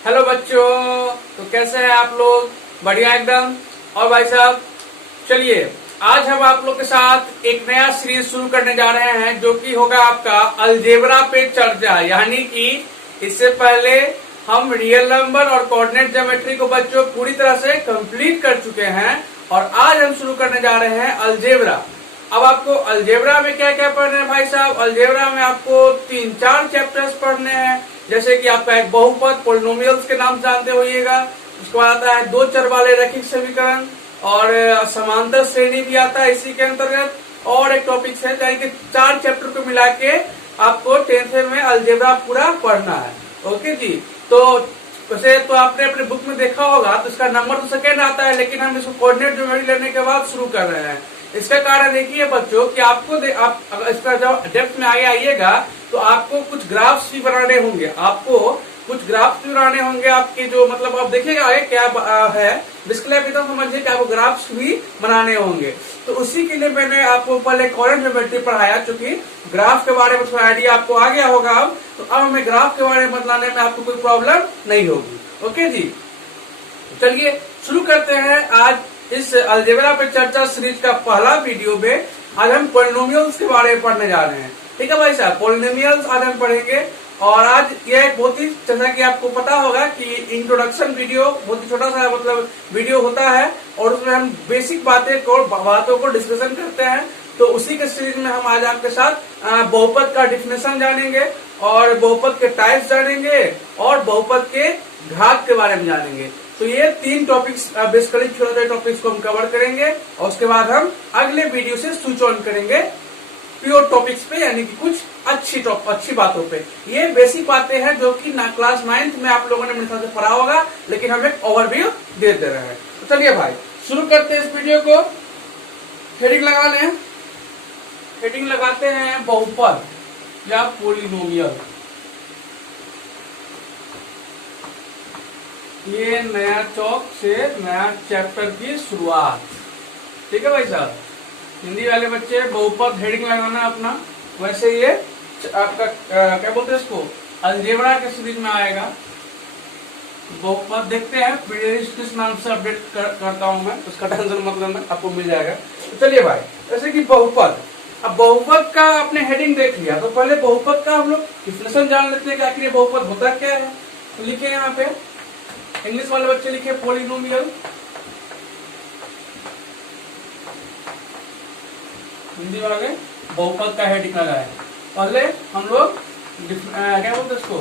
Hello बच्चों, तो कैसे हैं आप लोग? बढ़िया एकदम। और भाई साहब चलिए, आज हम आप लोग के साथ एक नया सीरीज शुरू करने जा रहे हैं जो कि होगा आपका अलजेब्रा पे चर्चा। यानी कि इससे पहले हम रियल नंबर और कोऑर्डिनेट ज्योमेट्री को बच्चों पूरी तरह से कंप्लीट कर चुके हैं और आज हम शुरू करने जा रहे हैं अलजेब्रा। अब आपको अलजेब्रा में क्या क्या पढ़ना है भाई साहब? अलजेब्रा में आपको 3-4 चैप्टर्स पढ़ने हैं, जैसे कि आपका एक बहुपद पोलिनोमियल्स के नाम जानते होइएगा, उसके बाद आता है दो चर वाले रैखिक समीकरण और समांतर श्रेणी भी आता है इसी के अंतर्गत, और एक टॉपिक है, यानी कि 4 चैप्टर को मिला के आपको 10th में अलजेब्रा पूरा पढ़ना है। ओके जी, तो वैसे तो आपने अपने बुक में देखा होगा, तो इसका नंबर तो सेकेंड आता है, लेकिन हम इसको कोऑर्डिनेट ज्योमेट्री लेने के बाद शुरू कर रहे हैं। इसका कारण देखिए बच्चों कि आपको आप अगर इसका जब डेप्थ में आगे आइएगा तो आपको कुछ ग्राफ्स भी बनाने होंगे, आपके जो मतलब आप देखिएगा आगे क्या है, जिसके लिए आप इतना समझिए कि आपको ग्राफ्स भी बनाने होंगे। तो उसी के लिए मैंने आपको पहले कोऑर्डिनेट ज्योमेट्री पढ़ाया, क्योंकि ग्राफ के बारे में थोड़ा आइडिया आपको आ गया होगा। अब तो अब हमें ग्राफ के बारे में बताने में आपको कोई प्रॉब्लम नहीं होगी। ओके जी, चलिए शुरू करते हैं आज इस अलजेब्रा पे चर्चा सीरीज का पहला वीडियो में। आज हम पोलिनोमियल्स के बारे में पढ़ने जा रहे हैं। ठीक है भाई साहब, पोलिनोमियल्स आज हम पढ़ेंगे। और आज यह एक बहुत ही, जैसा कि आपको पता होगा कि इंट्रोडक्शन वीडियो बहुत ही छोटा सा मतलब वीडियो होता है और उसमें हम बेसिक बातों को डिस्कशन करते हैं। तो उसी के सीरीज में हम आज आपके साथ बहुपद का डिफिनेशन जानेंगे और बहुपद के टाइप्स जानेंगे और बहुपद के घात के बारे में जानेंगे। तो ये 3 टॉपिक्स बेसिकली छोटे टॉपिक्स को हम कवर करेंगे और उसके बाद हम अगले वीडियो से स्विच ऑन करेंगे प्योर टॉपिक्स पे, यानी कि कुछ अच्छी बातों पे। ये बेसिक बातें हैं जो कि क्लास 9th में आप लोगों ने मेरे ख्याल से पढ़ा होगा, लेकिन हम एक ओवरव्यू दे रहे हैं। तो चलिए भाई शुरू करते हैं इस वीडियो को। हेडिंग लगा लें, हेडिंग लगाते हैं बहुपद या पोलिनोमियल। ये नया चौक से नया चैप्टर की शुरुआत। ठीक है भाई साहब, हिंदी वाले बच्चे बहुपद हेडिंग लगाना अपना। वैसे ये आपका क्या बोलते हैं इसको, अलजेब्रा के सीरीज में आएगा। बहुपद देखते हैं, किस नाम से अपडेट करता हूं मैं, उसका टेंशन मतलब में आपको मिल जाएगा। तो चलिए भाई, जैसे कि बहुपद, अब बहुपद का आपने हेडिंग देख लिया, तो पहले बहुपद का हम लोग डिफिनेशन जान लेते हैं कि आखिर ये बहुपद होता क्या है। तो लिखे यहाँ पे, इंग्लिश वाले बच्चे लिखे पोलिनोमियल, हिंदी वाले बहुपद का हेडिंग लगाए। पहले हम लोग क्या बोलते इसको,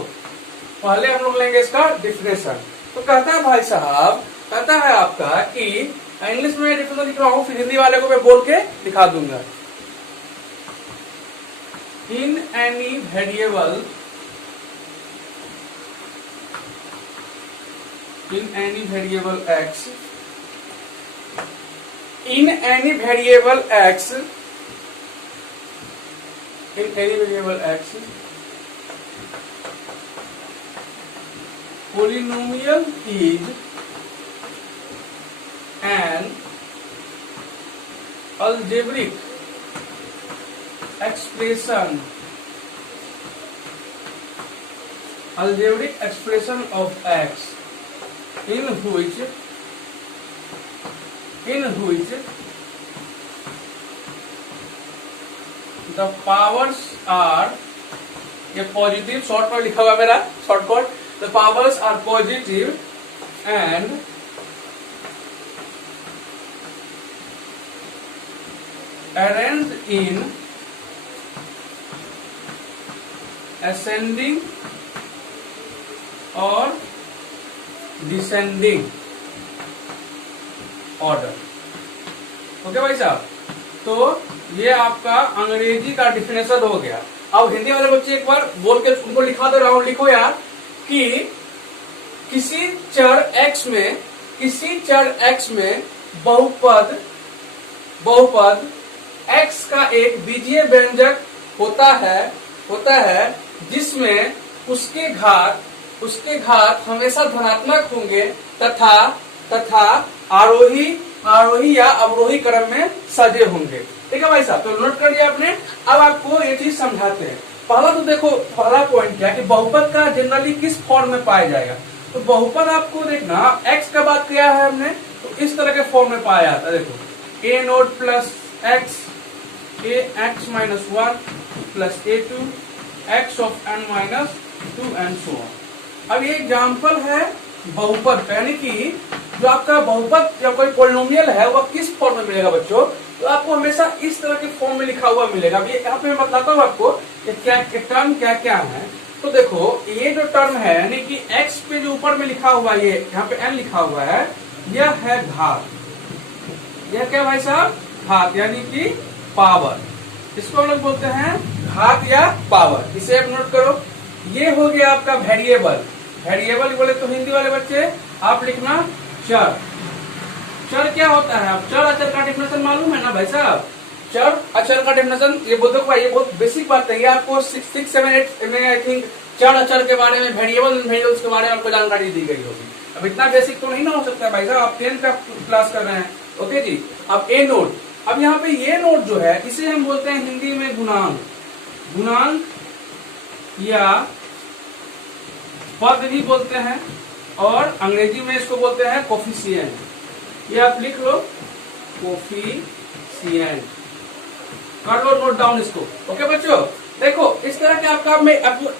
पहले हम लोग लेंगे इसका डिफिनेशन। तो कहता है भाई साहब, कहता है आपका कि इंग्लिश में डिफिनेशन लिख रहा हूं, फिर हिंदी वाले को मैं बोल के दिखा दूंगा। In any variable, in any variable x, in any variable x, in any variable x, polynomial is an algebraic expression, of x in which the powers are, ये पॉजिटिव शॉर्ट में लिखा हुआ मेरा shortcut, the powers are positive and arranged in ascending और descending order. Okay भाई साहब, तो ये आपका अंग्रेजी का डिफिनेशन हो गया। अब हिंदी वाले बच्चे एक बार बोल के उनको लिखा दे रहा हूं, लिखो यार कि किसी चर x में बहुपद x का एक बीजीय व्यंजक होता है जिसमें उसके घात हमेशा धनात्मक होंगे तथा आरोही या अवरोही क्रम में सजे होंगे। ठीक है भाई साहब, तो नोट कर लिया आपने। अब आपको ये चीज समझाते हैं। पहला तो देखो, पहला पॉइंट क्या है कि बहुपद का जनरली किस फॉर्म में पाया जाएगा। तो बहुपद आपको देखना x का बात किया है हमने, तो इस तरह के फॉर्म में पाया जाता है। देखो a naught plus x a x minus one plus a two x of n minus two and so on. अब ये एग्जाम्पल है बहुपद का, यानी कि जो आपका बहुपद या कोई पोलिनोमियल है वह किस फॉर्म में मिलेगा बच्चों, तो आपको हमेशा इस तरह के फॉर्म में लिखा हुआ मिलेगा। अब ये यहाँ पे मैं बताता हूँ आपको कि क्या टर्म क्या क्या है। तो देखो ये जो टर्म है यानी कि x पे जो ऊपर में लिखा हुआ ये यहाँ पे n लिखा हुआ है, यह है घात। यह क्या भाई साहब, घात यानी कि पावर। इसको हम लोग बोलते हैं घात या पावर। इसे आप नोट करो। ये हो गया आपका वेरिएबल। वेरिएबल बोले तो हिंदी वाले बच्चे आप लिखना चर। चर क्या होता है, आप चर अचर का डेफिनेशन मालूम है ना भाई साहब। चर अचर का डेफिनेशन ये बोलते भाई, ये बहुत बेसिक बात है। ये आपको 6, 7, 8 में आई थिंक चर अचर के बारे में, वेरिएबल्स के बारे में आपको जानकारी दी गई होगी। अब इतना बेसिक तो नहीं ना हो सकता भाई साहब, आप 10th का क्लास कर रहे हैं। ओके जी। अब ए नोट, अब यहाँ पे ये नोट जो है इसे हम बोलते हैं हिंदी में गुणांक। गुणांक या पद भी बोलते हैं और अंग्रेजी में इसको बोलते हैं कोफिशिएंट। ये आप लिख लो कोफिशिएंट, कर लो नोट डाउन इसको। ओके बच्चों, देखो इस तरह के आपका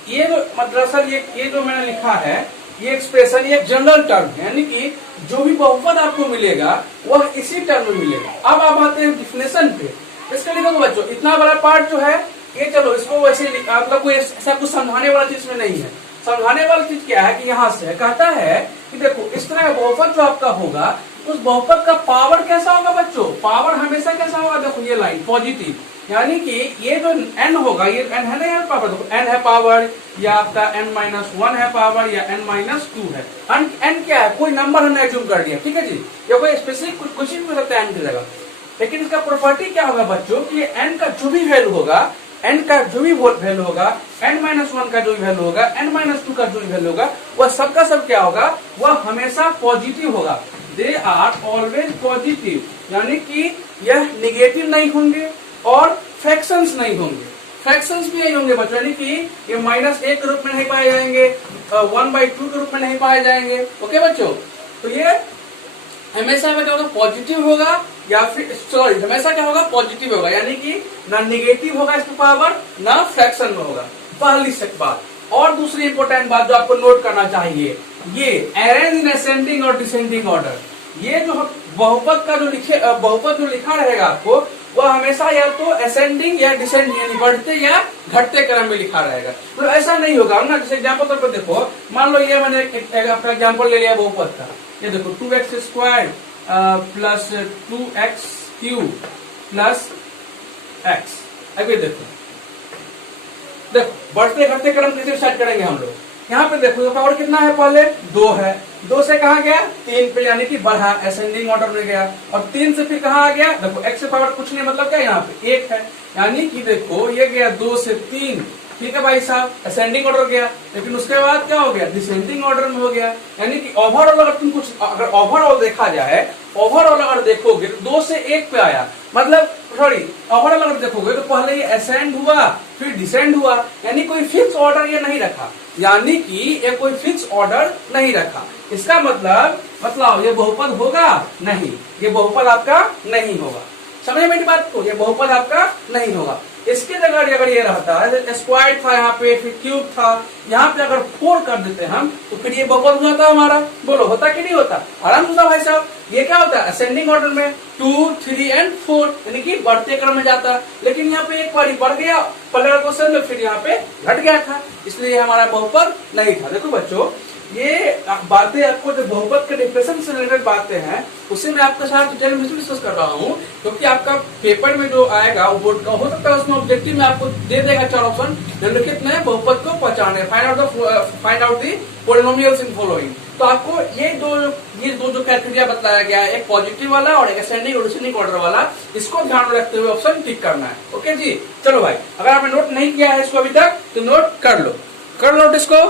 ये जो दरअसल ये जो मैंने लिखा है ये एक्सप्रेशन, ये जनरल टर्म है, यानी कि जो भी बहुपद आपको मिलेगा वह इसी टर्म में मिलेगा। अब आप आते हैं डिफिनेशन पे। इसके लिए देखो बच्चों, इतना बड़ा पार्ट जो है ये चलो इसको वैसे मतलब कोई ऐसा कुछ समझाने वाला चीज में नहीं है। समझाने वाली चीज क्या है कि यहाँ से कहता है कि देखो इस तरह का बहुपद जो आपका होगा उस बहुपद का पावर कैसा होगा बच्चों, पावर हमेशा कैसा होगा, देखो ये लाइन पॉजिटिव, यानी कि ये जो n होगा, ये n है ना यार पावर, देखो n है पावर या आपका n-1 है पावर या n-2 है। n क्या है, कोई नंबर हमने एज्यूम कर दिया, ठीक है जी। ये कोई स्पेसिफिक कुछ भी हो सकता है n की जगह, लेकिन इसका प्रॉपर्टी क्या होगा बच्चों कि n का जो भी वैल्यू होगा, n का जो भी वैल्यू होगा, n-1 का जो भी वैल्यू होगा, n-2 का जो भी वैल्यू होगा, वह सबका सब क्या होगा, वह हमेशा पॉजिटिव होगा। दे आर ऑलवेज पॉजिटिव, यानी कि यह निगेटिव नहीं होंगे और फ्रैक्शंस नहीं होंगे। फ्रैक्शंस भी नहीं होंगे बच्चों, यानी कि ये -1 के रूप में नहीं पाए जाएंगे, 1/2 के रूप में नहीं पाए जाएंगे। ओके बच्चों, तो ये हमेशा में क्या होगा, पॉजिटिव होगा, या फिर सॉरी हमेशा क्या होगा, पॉजिटिव होगा, यानी कि ना निगेटिव होगा इसका पावर, ना फ्रैक्शन में होगा। पहली बात। और दूसरी इंपॉर्टेंट बात जो आपको नोट करना चाहिए, ये अरेंज इन असेंडिंग और डिसेंडिंग ऑर्डर। ये जो बहुपद का बहुपद जो लिखा रहेगा आपको, वह हमेशा या तो असेंडिंग या डिसेंडिंग यानी बढ़ते या घटते क्रम में लिखा रहेगा। तो ऐसा नहीं होगा ना, जैसे एग्जाम्पल तौर पर देखो, मान लो ये मैंने अपना एग्जाम्पल ले लिया बहुपद का। ये देखो 2x² plus 2x³ plus x। अभी देखो बढ़ते घटते क्रम कैसे स्टार्ट करेंगे हम लोग। यहाँ पे देखो पावर कितना है, पहले 2 है, 2 से कहा गया 3 पे, यानी कि बढ़ा, असेंडिंग ऑर्डर में गया, और 3 से फिर कहा आ गया, देखो x से पावर कुछ नहीं, मतलब क्या यहाँ पे 1 है, यानी कि देखो ये गया 2 से 3, ठीक है भाई साहब, असेंडिंग ऑर्डर गया। लेकिन उसके बाद क्या हो गया, डिसेंडिंग ऑर्डर में हो गया, यानी कि ओवरऑल अगर तुम कुछ अगर ओवरऑल देखा जाए, ओवरऑल अगर देखोगे तो 2 से 1 पे आया, मतलब सॉरी ओवरऑल अगर देखोगे तो पहले ये असेंड हुआ फिर डिसेंड हुआ, यानी कोई फिक्स ऑर्डर ये नहीं रखा, यानी कि ये कोई फिक्स ऑर्डर नहीं रखा। इसका मतलब ये बहुपद होगा नहीं, ये बहुपद आपका नहीं होगा। समझ मेरी बात को, ये बहुपद आपका नहीं होगा। इसके जगह अगर ये रहता है स्क्वायर था यहाँ पे, फिर क्यूब था, यहाँ पे अगर 4 कर देते हम तो फिर ये बहुपद हो जाता है हमारा। बोलो होता कि नहीं होता, आराम होता भाई साहब। ये क्या होता है, असेंडिंग ऑर्डर में 2, 3 एंड 4, यानी कि बढ़ते क्रम में जाता है। लेकिन यहाँ पे एक बार बढ़ गया पहले क्वेश्चन में, फिर यहाँ पे घट गया था, इसलिए हमारा बहुपद नहीं था। देखो बच्चों, ये बातें आपको जो बहुपद के डिफिनेशन से रिलेटेड बातें हैं उससे मैं आपके साथ डिटेल में डिस्कस कर रहा हूँ, क्योंकि आपका पेपर में जो आएगा वो बोर्ड का हो सकता है, उसमें ऑब्जेक्टिव में आपको दे देगा 4 ऑप्शन निम्नलिखित में बहुपद को पहचाने, find out the polynomials in following. तो आपको ये दो जो क्राइटेरिया बताया गया है, एक पॉजिटिव वाला और एक असेंडिंग और डिसेंडिंग ऑर्डर वाला, इसको ध्यान में रखते हुए ऑप्शन टिक करना है। ओके जी, चलो भाई, अगर आपने नोट नहीं किया है इसको अभी तक तो नोट कर लो, कर लो इसको।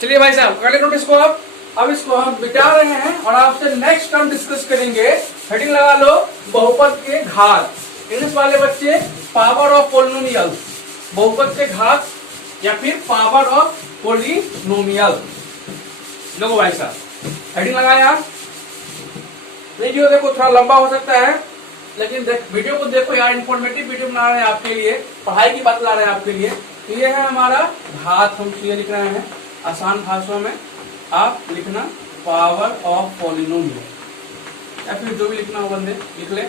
चलिए भाई साहब कर ले नोटिस को। अब इसको हम बिटा रहे हैं और आपसे नेक्स्ट टर्म डिस्कस करेंगे। हेडिंग लगा लो, बहुपद के घात। इंग्लिश वाले बच्चे पावर ऑफ पोलिनोमियल, बहुपद के घात या फिर पावर ऑफ पोलिनोमियल। देखो भाई साहब हेडिंग लगाया। वीडियो देखो थोड़ा लंबा हो सकता है, लेकिन वीडियो को देखो यार, इंफॉर्मेटिव वीडियो बना रहे हैं आपके लिए, पढ़ाई की बात ला रहे हैं आपके लिए। तो ये है हमारा घात, हम ये लिख रहे हैं आसान भाषा में। आप लिखना पावर ऑफ पॉलिनोमियल, या फिर जो भी लिखना हो बंदे लिख ले,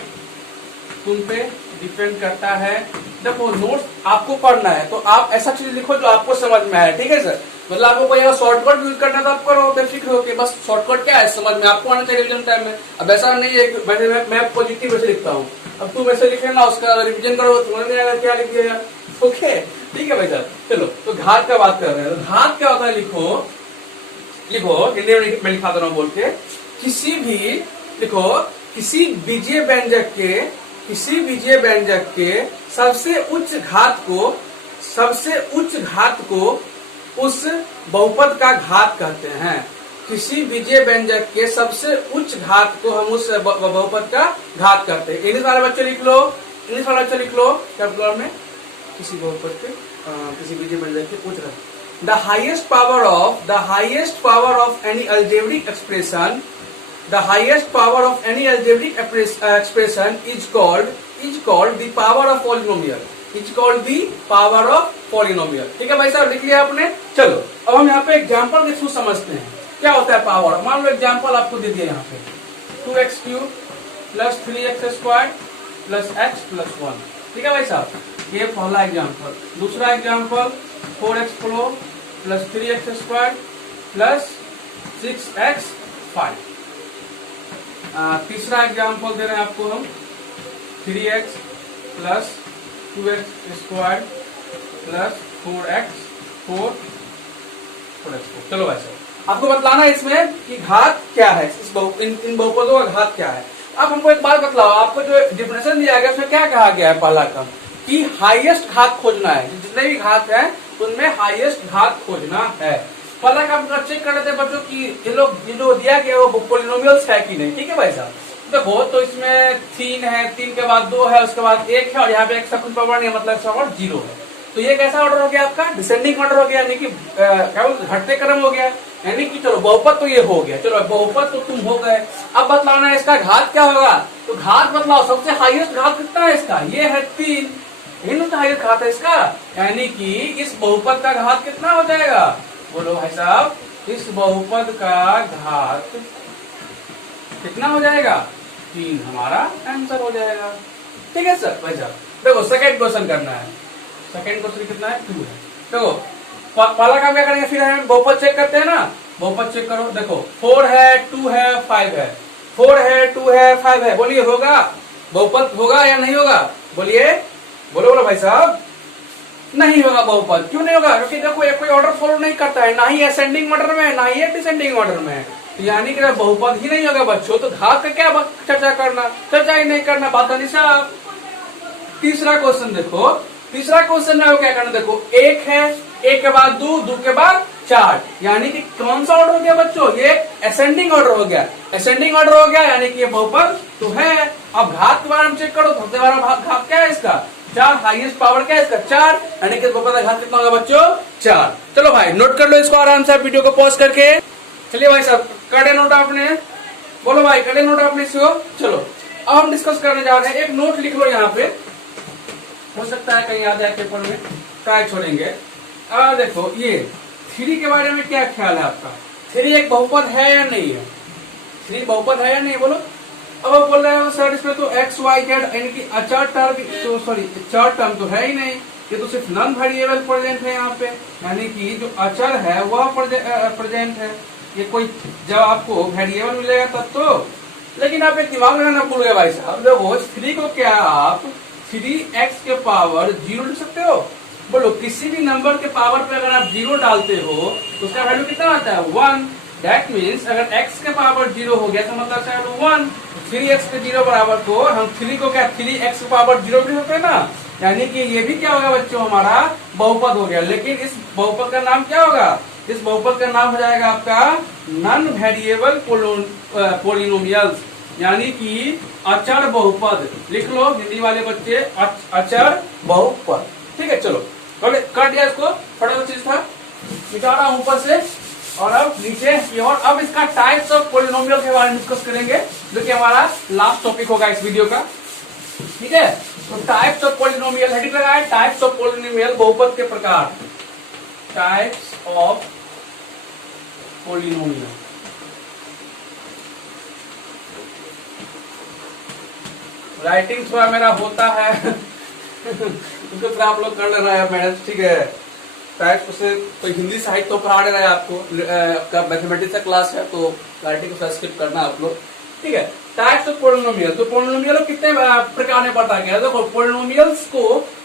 तुम पे डिपेंड करता है। देखो नोट्स आपको पढ़ना है तो आप ऐसा चीज लिखो जो आपको समझ में आए, ठीक है सर। मतलब आपको कोई अगर शॉर्टकट यूज करना है तो आप करो, बेसिक हो के बस शॉर्टकट क्या है समझ में आपको आना चाहिए रिविजन टाइम में। अब ऐसा नहीं है कि मैं पॉजिटिव वैसे लिखता हूँ, अब तुम ऐसे लिखे ना, उसका रिविजन करो तुम्हें नहीं आएगा क्या लिख दिया। ओके ठीक है भाई साहब। चलो तो घात का बात कर रहे हैं, तो घात क्या होता है लिखो, लिखो हिंदी में लिखा दो बोल के, किसी भी लिखो किसी बीजीय व्यंजक के, किसी बीजीय व्यंजक के सबसे उच्च घात को उस बहुपद का घात कहते हैं। किसी बीजीय व्यंजक के सबसे उच्च घात को हम उस बहुपद का घात करते हैं। इंग्लिश वाले बच्चे लिख लो, इंग्लिश वाले बच्चे लिख लो कैपिटल में, किसी बहुपद के किसी बीजीय व्यंजक के उच्च घात। The highest power of any algebraic expression, the highest power of any algebraic expression is called the power of polynomial. Is called the power of polynomial. ठीक है भाई साहब, लिख लिया आपने। चलो अब हम यहाँ पे एग्जाम्पल के थ्रू समझते हैं क्या होता है पावर। मान लो एग्जाम्पल आपको दे दिया यहाँ पे 2x³ + 3x² + x + 1। ठीक है भाई साहब, ये पहला एग्जाम्पल। दूसरा एग्जाम्पल 4x³ + 3x² + 6x5। तीसरा एग्जाम्पल दे रहे हैं आपको हम 3x + 2x² + 4x4। चलो भाई साहब आपको बतलाना है इसमें कि घात क्या है, इन बहुपदों का घात क्या है। अब हमको एक बात बतलाओ, आपको जो डिफिनेशन दिया गया उसमें क्या कहा गया है, पहला काम कि हाईएस्ट घात खोजना है। जितने भी घात है उनमें हाईएस्ट घात खोजना है। पहला काम चेक कर लेते हैं बच्चों की ये जो दिया गया वो पॉलिनोमियल्स है कि नहीं। ठीक है भाई साहब, देखो तो इसमें 3 है, 3 के बाद 2 है, उसके बाद 1 है, और यहाँ पे एक कुछ पावर नहीं, मतलब इसका पावर 0 है। तो ये कैसा ऑर्डर हो गया आपका, डिसेंडिंग ऑर्डर हो गया, यानी कि क्या घटते क्रम हो गया। यानी कि चलो बहुपद तो ये हो गया, चलो बहुपद तो तुम हो गए। अब बतलाना है इसका घात क्या होगा, तो घात बतलाओ। सबसे हाईएस्ट घात कितना है इसका, ये है 3, यही तो हाईएस्ट घात है इसका। यानी कि इस बहुपद का घात कितना हो जाएगा, बोलो भाई साहब, इस बहुपद का घात कितना हो जाएगा, 3 हमारा आंसर हो जाएगा। ठीक है सर भाई साहब। देखो सेकंड क्वेश्चन करना है, सेकंड क्वेश्चन कितना है, 2 है। देखो पहला काम क्या करेंगे, फिर हम बहुपद चेक करते हैं ना, बहुपद चेक करो। देखो 4 है, 2 है, 5 है, 4 है, 2 है, 5 है, बोलिए होगा बहुपद, होगा या नहीं होगा, बोलिए, बोलो बोलो भाई साहब। नहीं होगा बहुपद, क्यों नहीं होगा, क्योंकि देखो ये कोई ऑर्डर फॉलो नहीं करता है, ना ही असेंडिंग ऑर्डर में ना ही डिसेंडिंग ऑर्डर में, तो यानी कि बहुपद ही नहीं होगा बच्चों। तो घात का क्या चर्चा करना, चर्चा ही नहीं करना, बात नहीं साहब। तीसरा क्वेश्चन देखो, तीसरा क्वेश्चन में क्या करना, देखो 1 है, 1 के बाद 2, 2 के बाद 4, यानी कि कौन सा ऑर्डर हो गया बच्चों, ये असेंडिंग ऑर्डर हो गया, असेंडिंग ऑर्डर हो गया, यानी कि ये बहुपद तो है। अब घात के बारे में चेक करो, सबसे बड़ा घात क्या है इसका, 4, हाईएस्ट पावर क्या है इसका 4, यानी कि बहुपद का घात कितना होगा बच्चों, 4। चलो भाई नोट कर लो इसको आराम से, वीडियो को पॉज करके। चलिए भाई साहब कर नोट आपने, बोलो भाई कर नोट आपने इसको। चलो अब हम डिस्कस करने जा रहे हैं, एक नोट लिख लो यहाँ पे, हो सकता है कहीं याद आए पेपर में, ट्राई छोड़ेंगे। देखो ये 3 के बारे में क्या ख्याल है आपका, 3 एक बहुपद है या नहीं है, 3 बहुपद है या नहीं, बोलो। अब आप बोल रहे हो सर इसमें तो एक्स वाई जेड यानी कि अचर टर्म, सॉरी चार टर्म तो है ही नहीं, ये तो सिर्फ नॉन वेरिएबल प्रेजेंट है यहाँ पे, यानी कि जो अचर है वह प्रेजेंट है। ये कोई जब आपको वेरिएबल मिलेगा तब तो, लेकिन आप एक दिमाग लगाना भूल गए भाई साहब। देखो 3 को क्या आप 3x के पावर 0 लिख सकते हो, बोलो किसी भी नंबर के पावर पे अगर आप 0 डालते हो तो उसका वैल्यू कितना आता है, 1। दैट मीन्स अगर x के पावर 0 हो गया तो मतलब से 1, 3x के 0 बराबर को हम 3 को क्या 3x के पावर 0 भी होते हैं ना, यानी कि ये भी क्या होगा बच्चों, हमारा बहुपद हो गया। लेकिन इस बहुपद का नाम क्या होगा, इस बहुपद का नाम हो जाएगा आपका नॉन वेरिएबल पॉलिनोमियल्स, यानी कि अचर बहुपद। लिख लो हिंदी वाले बच्चे, अचर बहुपद। ठीक है चलो कर दिया इसको, फटाफट चीज था मिटा रहा हूं ऊपर से, और अब नीचे की ओर अब इसका टाइप्स ऑफ पॉलिनोमियल के बारे में डिस्कस करेंगे, जो कि हमारा लास्ट टॉपिक होगा इस वीडियो का। ठीक है, तो टाइप्स ऑफ पॉलिनोमियल हेडिंग लगा है, टाइप्स ऑफ पॉलिनोमियल, बहुपद के प्रकार, टाइप्स ऑफ पॉलिनोमियल। राइटिंग थोड़ा मेरा होता है क्योंकि फिर आप लोग कर ले रहे हैं मैडम, ठीक है। टाइप्स से तो हिंदी साहित्य तो पढ़ा रहे हैं आपको, आपका मैथमेटिक्स का क्लास है तो राइटिंग को स्किप करना आप लोग, ठीक है। टाइप्स ऑफ पॉलिनोमियल, तो पॉलिनोमियल को कितने प्रकार में बांटा गया है? देखो पॉलिनोमियल्स को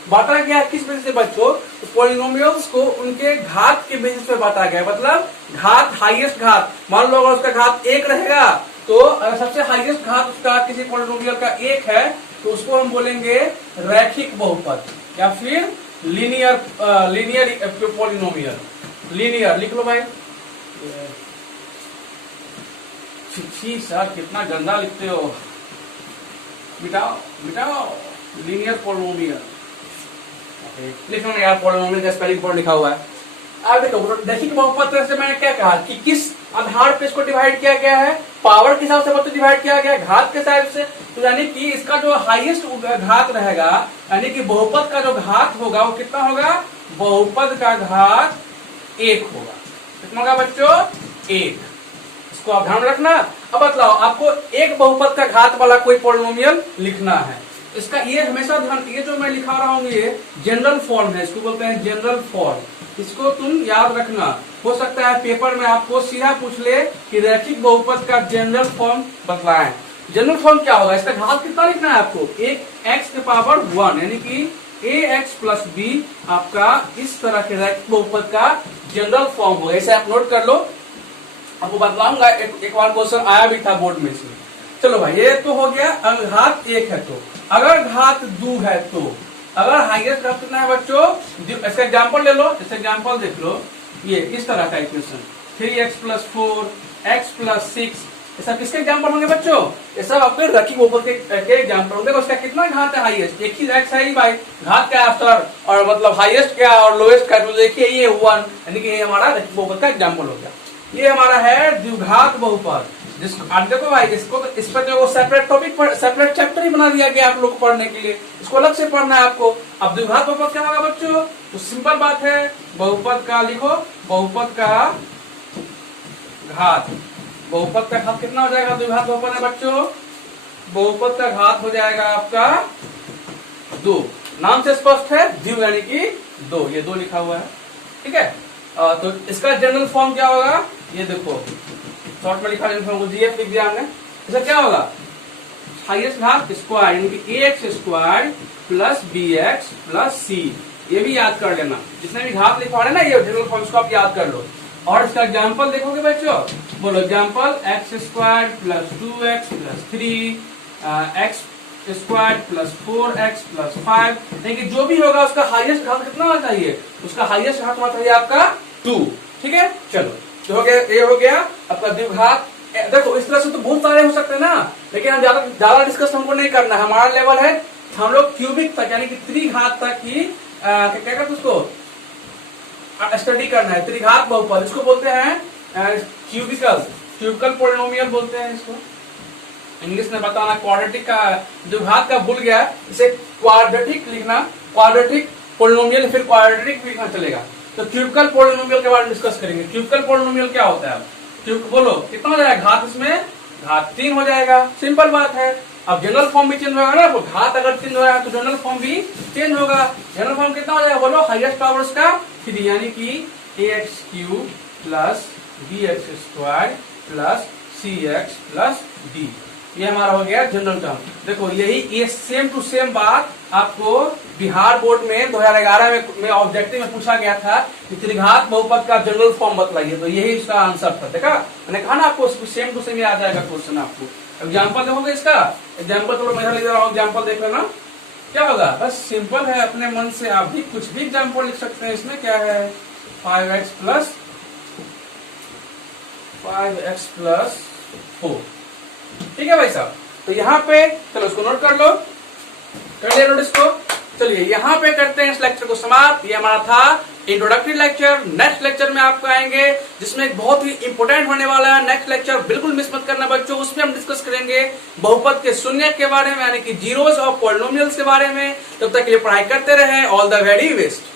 बांटा गया है किस बेसिस से बच्चों? तो पॉलिनोमियल्स को उनके घात के बेसिस पे बांटा गया है, मतलब घात, हाईएस्ट घात। मान लो अगर उसका घात 1 रहेगा तो अगर सबसे हाईएस्ट घात उसका किसी पॉलिनोमियल का 1 है तो उसको हम बोलेंगे रैखिक बहुपद, या फिर लीनियर पॉलिनोमियल। लीनियर लिख लो भाई। छी सर कितना गंदा लिखते हो, मिटाओ मिटाओ। लीनियर पॉलिनोमियल लिख लो ना यार, पॉलिनोमियल का स्पेलिंग बोर्ड लिखा हुआ है। अब देखो रैखिक बहुपद से मैंने क्या कहा कि किस आधार पे इसको डिवाइड किया गया है? पावर के हिसाब से डिवाइड किया गया है, घात के हिसाब से। तो यानी कि इसका जो हाईएस्ट घात रहेगा, यानी कि बहुपद का जो घात होगा वो कितना होगा? बहुपद का घात 1 होगा। कितना होगा बच्चों? 1। इसको आप ध्यान रखना। अब बतलाओ, आपको एक बहुपद का घात वाला कोई पॉलिनोमियल लिखना है। इसका ये हमेशा ध्यान, ये जो मैं लिखा रहा हूँ ये जनरल फॉर्म है, इसको बोलते हैं जनरल फॉर्म। इसको तुम याद रखना। हो सकता है पेपर में आपको सीधा पूछ ले कि रैखिक बहुपद का जनरल फॉर्म बतलाएं। जनरल फॉर्म क्या होगा? इसका घात कितना लिखना है आपको? एक x के पावर 1, यानी कि ax प्लस b आपका इस तरह के रैखिक बहुपद का जनरल फॉर्म होगा। इसे आप नोट कर लो, आपको बतलाऊंगा। एक बार क्वेश्चन आया भी था बोर्ड में से। चलो भाई, ये तो हो गया। अगर घात 1 है तो, अगर घात 2 है तो, अगर हाईएस्ट घात कितना है बच्चों? इसका एग्जाम्पल ले लो, इसका एग्जाम्पल देख लो। ये इस तरह का equation 3x plus 4 x plus 6, ये सब किसके एग्जाम्पल होंगे बच्चों? ये सब आपके रैखिक बहुपद के एग्जाम्पल होंगे। उसका कितना घात है हाईएस्ट? एक ही x है ही भाई। घात क्या है सर, और मतलब हाईएस्ट क्या और लोएस्ट क्या? तो देखिए ये 1, यानी कि ये हमारा रैखिक बहुपद का एग्जाम्पल हो गया। ये हमारा है द्विघात बहुपद, जिसको आप देखो भाई, इसको तो इस पर जो सेपरेट टॉपिक पर सेपरेट चैप्टर ही बना दिया गया आप लोग को पढ़ने के लिए। इसको अलग से पढ़ना है आपको। अब द्विघात बहुपद क्या होगा बच्चों? तो सिंपल बात है, बहुपद का लिखो, बहुपद का घात। बहुपद का घात कितना हो जाएगा? द्विघात बहुपद है बच्चों, बहुपद का घात हो जाएगा आपका 2। नाम से स्पष्ट है, द्वि यानी कि 2, ये 2 लिखा हुआ है, ठीक है। तो इसका जनरल फॉर्म क्या होगा? ये देखो शॉर्ट में लिखा जीएफ लिख दिया हमने। इसका क्या होगा? हाईएस्ट घात स्क्वायर, यानी कि ax square plus bx plus c। ये भी याद कर लेना, जितने भी घात लिखवा रहे ना ये जनरल फॉर्म, इसको आप याद कर लो। और इसका एग्जाम्पल देखोगे बच्चों, बोलो example x square plus 2x plus 3 x square plus 4x plus 5, यानी कि जो भी होगा उसका हाईएस्ट घात कितना होना चाहिए? उसका हाईएस्ट घात होना चाहिए आपका 2, ठीक है। चलो तो हो गया, ये हो गया आपका द्विघात। देखो इस तरह से तो बहुत सारे हो सकते हैं ना, लेकिन हम ज्यादा डिस्कस हमको नहीं करना है। हमारा लेवल है हम लोग क्यूबिक तक, यानी कि त्रिघात तक ही क्या कहते उसको स्टडी करना है। त्रिघात बहुपद इसको बोलते हैं क्यूबिकल पॉलिनोमियल बोलते हैं इसको। इंग्लिश में बताना, क्वाड्रेटिक का द्विघात का भूल गया, इसे क्वाड्रेटिक लिखना, क्वाड्रेटिक पॉलिनोमियल, फिर क्वाड्रेटिक भी लिखना चलेगा। तो क्यूबिकल पॉलिनोमियल के बारे में डिस्कस करेंगे। क्यूबिकल पॉलिनोमियल क्या होता है? क्यूब बोलो कितना हो जाएगा? घात इसमें घात 3 हो जाएगा, सिंपल बात है। अब जनरल फॉर्म भी चेंज होगा ना, तो घात अगर चेंज हो रहा है तो जनरल फॉर्म भी चेंज होगा। जनरल फॉर्म कितना हो जाएगा बोलो? हाईएस्ट पावर उसका 3, यानी कि ax cube plus bx square plus cx plus d। ये हमारा हो गया जनरल टर्म। देखो यही ये सेम टू सेम बात आपको बिहार बोर्ड में 2011 में ऑब्जेक्टिव में पूछा गया था कि त्रिघात बहुपद का जनरल फॉर्म बतलाइए, तो यही इसका आंसर था। देखा मैंने कहा ना आपको, सेम टू सेम आ जाएगा क्वेश्चन। आपको एग्जाम्पल देखोगे इसका, एग्जाम्पल तो मैं लिख रहा हूँ, एग्जाम्पल देख लेना क्या होगा। बस सिंपल है, अपने मन से आप भी कुछ भी एग्जाम्पल लिख सकते हैं। इसमें क्या है? 5x प्लस 4, ठीक है भाई साहब। तो यहाँ पे चलो इसको नोट कर लो, कर लिया नोट इसको। चलिए यहाँ पे करते हैं इस लेक्चर को समाप्त। ये हमारा था इंट्रोडक्टरी लेक्चर। नेक्स्ट लेक्चर में आपको आएंगे जिसमें एक बहुत ही इंपोर्टेंट होने वाला है। नेक्स्ट लेक्चर बिल्कुल मिस मत करना बच्चों, उसमें हम डिस्कस करेंगे बहुपद के शून्य के बारे में, यानी कि जीरोस और पॉलिनोमियल्स के बारे में। तब तक के लिए पढ़ाई करते रहे। All the very best.